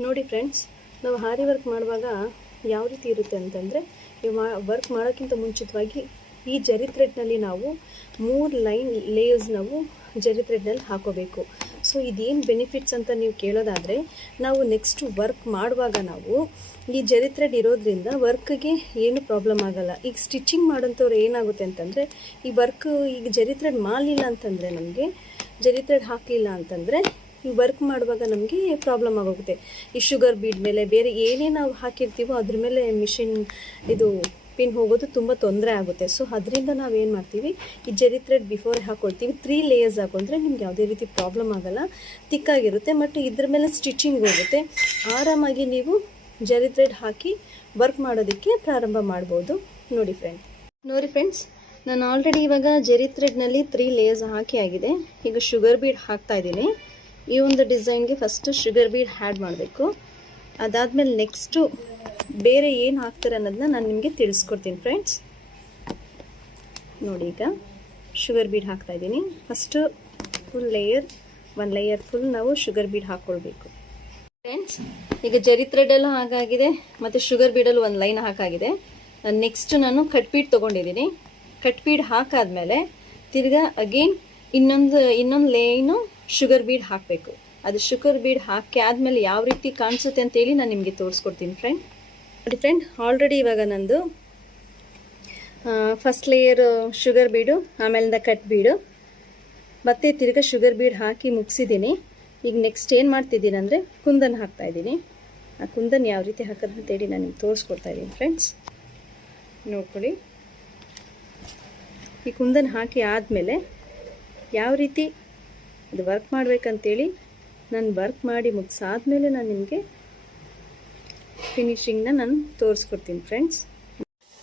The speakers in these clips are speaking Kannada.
ನೋಡಿ ಫ್ರೆಂಡ್ಸ್, ನಾವು ಹಾರಿ ವರ್ಕ್ ಮಾಡುವಾಗ ಯಾವ ರೀತಿ ಇರುತ್ತೆ ಅಂತಂದರೆ, ವರ್ಕ್ ಮಾಡೋಕ್ಕಿಂತ ಮುಂಚಿತವಾಗಿ ಈ ಜರಿ ಥ್ರೆಡ್ನಲ್ಲಿ ನಾವು 3 ಲೇಯರ್ಸ್ ನಾವು ಜರಿ ಥ್ರೆಡ್ನಲ್ಲಿ ಹಾಕೋಬೇಕು. ಸೊ ಇದೇನು ಬೆನಿಫಿಟ್ಸ್ ಅಂತ ನೀವು ಕೇಳೋದಾದರೆ, ನಾವು ನೆಕ್ಸ್ಟ್ ವರ್ಕ್ ಮಾಡುವಾಗ ನಾವು ಈ ಜರಿ ಥ್ರೆಡ್ ಇರೋದ್ರಿಂದ ವರ್ಕ್ಗೆ ಏನು ಪ್ರಾಬ್ಲಮ್ ಆಗೋಲ್ಲ. ಈಗ ಸ್ಟಿಚಿಂಗ್ ಮಾಡೋಂಥವ್ರು ಏನಾಗುತ್ತೆ ಅಂತಂದರೆ, ಈ ವರ್ಕ್ ಈಗ ಜರಿ ಥ್ರೆಡ್ ಮಾಡಲಿಲ್ಲ ಅಂತಂದರೆ, ನಮಗೆ ಜರಿ ಥ್ರೆಡ್ ಹಾಕಲಿಲ್ಲ ಅಂತಂದರೆ ಈ ವರ್ಕ್ ಮಾಡುವಾಗ ನಮಗೆ ಪ್ರಾಬ್ಲಮ್ ಆಗೋಗುತ್ತೆ. ಈ ಶುಗರ್ ಬೀಡ್ ಮೇಲೆ ಬೇರೆ ಏನೇ ನಾವು ಹಾಕಿರ್ತೀವೋ ಅದ್ರ ಮೇಲೆ ಮಿಷಿನ್ ಇದು ಪಿನ್ ಹೋಗೋದು ತುಂಬ ತೊಂದರೆ ಆಗುತ್ತೆ. ಸೊ ಅದರಿಂದ ನಾವೇನು ಮಾಡ್ತೀವಿ, ಈ ಜರಿ ಥ್ರೆಡ್ ಬಿಫೋರ್ ಹಾಕ್ಕೊಳ್ತೀವಿ. 3 ಲೇಯರ್ಸ್ ಹಾಕೊಂಡ್ರೆ ನಿಮ್ಗೆ ಯಾವುದೇ ರೀತಿ ಪ್ರಾಬ್ಲಮ್ ಆಗೋಲ್ಲ, ತಿಕ್ಕಾಗಿರುತ್ತೆ. ಮತ್ತು ಇದ್ರ ಮೇಲೆ ಸ್ಟಿಚಿಂಗ್ ಹೋಗುತ್ತೆ. ಆರಾಮಾಗಿ ನೀವು ಜರಿ ಥ್ರೆಡ್ ಹಾಕಿ ವರ್ಕ್ ಮಾಡೋದಕ್ಕೆ ಪ್ರಾರಂಭ ಮಾಡ್ಬೋದು. ನೋಡಿ ಫ್ರೆಂಡ್ಸ್, ನಾನು ಆಲ್ರೆಡಿ ಇವಾಗ ಜರಿ ಥ್ರೆಡ್ನಲ್ಲಿ 3 ಲೇಯರ್ಸ್ ಹಾಕಿ ಆಗಿದೆ. ಈಗ ಶುಗರ್ ಬೀಡ್ ಹಾಕ್ತಾ ಇದ್ದೀನಿ. ಈ ಒಂದು ಡಿಸೈನ್ಗೆ ಫಸ್ಟ್ ಶುಗರ್ ಬೀಡ್ ಆ್ಯಡ್ ಮಾಡಬೇಕು. ಅದಾದಮೇಲೆ ನೆಕ್ಸ್ಟು ಬೇರೆ ಏನು ಹಾಕ್ತಾರೆ ಅನ್ನೋದನ್ನ ನಾನು ನಿಮಗೆ ತಿಳಿಸ್ಕೊಡ್ತೀನಿ ಫ್ರೆಂಡ್ಸ್. ನೋಡಿ, ಈಗ ಶುಗರ್ ಬೀಡ್ ಹಾಕ್ತಾ ಇದ್ದೀನಿ. ಫಸ್ಟು ಫುಲ್ ಒಂದು ಲೇಯರ್ ಫುಲ್ ನಾವು ಶುಗರ್ ಬೀಡ್ ಹಾಕ್ಕೊಳ್ಬೇಕು ಫ್ರೆಂಡ್ಸ್. ಈಗ ಜರಿ ಥ್ರೆಡೆಲ್ಲ ಹಾಗಾಗಿದೆ ಮತ್ತು ಶುಗರ್ ಬೀಡಲ್ಲಿ ಒಂದು ಲೈನ್ ಹಾಕಾಗಿದೆ. ನೆಕ್ಸ್ಟ್ ನಾನು ಕಟ್ ಬೀಡ್ ತೊಗೊಂಡಿದ್ದೀನಿ. ಕಟ್ ಬೀಡ್ ಹಾಕಾದ್ಮೇಲೆ ತಿರ್ಗಾ ಅಗೇನ್ ಇನ್ನೊಂದು ಲೈನು ಶುಗರ್ ಬೀಡ್ ಹಾಕಬೇಕು. ಅದು ಶುಗರ್ ಬೀಡ್ ಹಾಕಿ ಆದಮೇಲೆ ಯಾವ ರೀತಿ ಕಾಣಿಸುತ್ತೆ ಅಂತೇಳಿ ನಾನು ನಿಮಗೆ ತೋರಿಸ್ಕೊಡ್ತೀನಿ ನೋಡಿ ಫ್ರೆಂಡ್, ಆಲ್ರೆಡಿ ಇವಾಗ ನಂದು ಫಸ್ಟ್ ಲೇಯರ್ ಶುಗರ್ ಬೀಡು, ಆಮೇಲಿಂದ ಕಟ್ ಬೀಡು, ಮತ್ತೆ ತಿರ್ಗಾ ಶುಗರ್ ಬೀಡ್ ಹಾಕಿ ಮುಗಿಸಿದ್ದೀನಿ. ಈಗ ನೆಕ್ಸ್ಟ್ ಏನು ಮಾಡ್ತಿದ್ದೀನಿ ಅಂದರೆ ಕುಂದನ್ ಹಾಕ್ತಾಯಿದ್ದೀನಿ. ಆ ಕುಂದನ್ ಯಾವ ರೀತಿ ಹಾಕೋದು ಅಂತೇಳಿ ನಾನು ನಿಮ್ಗೆ ತೋರಿಸ್ಕೊಡ್ತಾ ಇದ್ದೀನಿ ಫ್ರೆಂಡ್ಸ್. ನೋಡ್ಕೊಳ್ಳಿ, ಈ ಕುಂದನ್ ಹಾಕಿ ಆದಮೇಲೆ ಯಾವ ರೀತಿ ಅದು ವರ್ಕ್ ಮಾಡಬೇಕಂತೇಳಿ ನಾನು ವರ್ಕ್ ಮಾಡಿ ಮುಗಿಸಾದ್ಮೇಲೆ ನಾನು ನಿಮಗೆ ಫಿನಿಶಿಂಗ್ನ ನಾನು ತೋರಿಸ್ಕೊಡ್ತೀನಿ ಫ್ರೆಂಡ್ಸ್.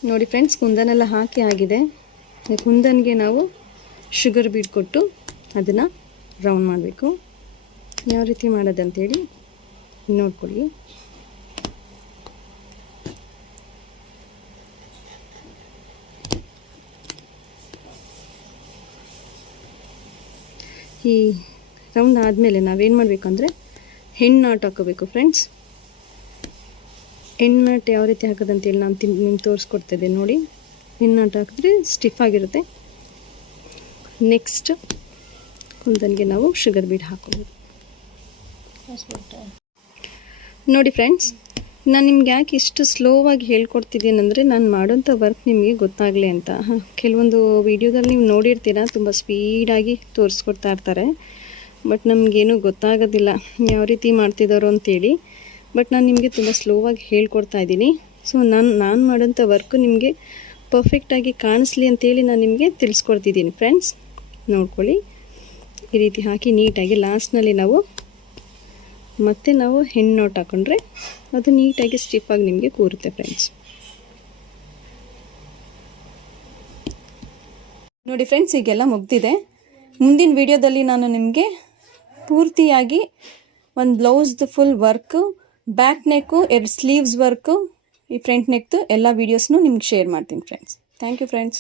ನೋಡಿ ಫ್ರೆಂಡ್ಸ್, ಕುಂದನೆಲ್ಲ ಹಾಕಿ ಆಗಿದೆ. ಕುಂದನ್ಗೆ ನಾವು ಶುಗರ್ ಬೀಡ್ ಕೊಟ್ಟು ಅದನ್ನು ರೌಂಡ್ ಮಾಡಬೇಕು. ಯಾವ ರೀತಿ ಮಾಡೋದಂತೇಳಿ ನೋಡ್ಕೊಳ್ಳಿ. ಈ ರೌಂಡ್ ಆದಮೇಲೆ ನಾವೇನು ಮಾಡಬೇಕು ಅಂದರೆ ಹೆಣ್ಣು ನಾಟ್ ಹಾಕೋಬೇಕು ಫ್ರೆಂಡ್ಸ್. ಹೆಣ್ಣು ನಾಟ್ ಯಾವ ರೀತಿ ಹಾಕೋದಂತೇಳಿ ನಾನು ನಿಮ್ಗೆ ತೋರಿಸ್ಕೊಡ್ತಿದ್ದೆ. ನೋಡಿ, ಹೆಣ್ಣು ನಾಟ್ ಹಾಕಿದ್ರೆ ಸ್ಟಿಫ್ ಆಗಿರುತ್ತೆ. ನೆಕ್ಸ್ಟ್ ಕುಂದನ್ಗೆ ನಾವು ಶುಗರ್ ಬೀಡ್ ಹಾಕೋಬೇಕು. ನೋಡಿ ಫ್ರೆಂಡ್ಸ್, ನಾನು ನಿಮ್ಗೆ ಯಾಕೆ ಇಷ್ಟು ಸ್ಲೋವಾಗಿ ಹೇಳ್ಕೊಡ್ತಿದ್ದೀನಿ ಅಂದರೆ, ನಾನು ಮಾಡೋಂಥ ವರ್ಕ್ ನಿಮಗೆ ಗೊತ್ತಾಗಲಿ ಅಂತ. ಕೆಲವೊಂದು ವೀಡಿಯೋದಲ್ಲಿ ನೀವು ನೋಡಿರ್ತೀರ, ತುಂಬ ಸ್ಪೀಡಾಗಿ ತೋರಿಸ್ಕೊಡ್ತಾ ಇರ್ತಾರೆ. ಬಟ್ ನಮಗೇನು ಗೊತ್ತಾಗೋದಿಲ್ಲ ಯಾವ ರೀತಿ ಮಾಡ್ತಿದ್ದಾರೋ ಅಂತೇಳಿ. ಬಟ್ ನಾನು ನಿಮಗೆ ತುಂಬ ಸ್ಲೋವಾಗಿ ಹೇಳ್ಕೊಡ್ತಾ ಇದ್ದೀನಿ. ಸೊ ನಾನು ಮಾಡೋಂಥ ವರ್ಕು ನಿಮಗೆ ಪರ್ಫೆಕ್ಟಾಗಿ ಕಾಣಿಸ್ಲಿ ಅಂತೇಳಿ ನಾನು ನಿಮಗೆ ತಿಳಿಸ್ಕೊಡ್ತಿದ್ದೀನಿ ಫ್ರೆಂಡ್ಸ್. ನೋಡ್ಕೊಳ್ಳಿ, ಈ ರೀತಿ ಹಾಕಿ ನೀಟಾಗಿ ಲಾಸ್ಟ್ನಲ್ಲಿ ನಾವು ಹೆಣ್ಣು ನೋಟ್ ಹಾಕೊಂಡ್ರೆ ಅದು ನೀಟಾಗಿ ಸ್ಟಿಫಾಗಿ ನಿಮಗೆ ಕೂರುತ್ತೆ ಫ್ರೆಂಡ್ಸ್. ನೋಡಿ ಫ್ರೆಂಡ್ಸ್, ಈಗೆಲ್ಲ ಮುಗ್ದಿದೆ. ಮುಂದಿನ ವಿಡಿಯೋದಲ್ಲಿ ನಾನು ನಿಮಗೆ ಪೂರ್ತಿಯಾಗಿ ಒಂದು ಬ್ಲೌಸ್ದು ಫುಲ್ ವರ್ಕು, ಬ್ಯಾಕ್ ನೆಕ್ಕು, 2 ಸ್ಲೀವ್ಸ್ ವರ್ಕು, ಈ ಫ್ರಂಟ್ ನೆಕ್ದು ಎಲ್ಲ ವೀಡಿಯೋಸ್ನು ನಿಮ್ಗೆ ಶೇರ್ ಮಾಡ್ತೀನಿ ಫ್ರೆಂಡ್ಸ್. Thank you friends.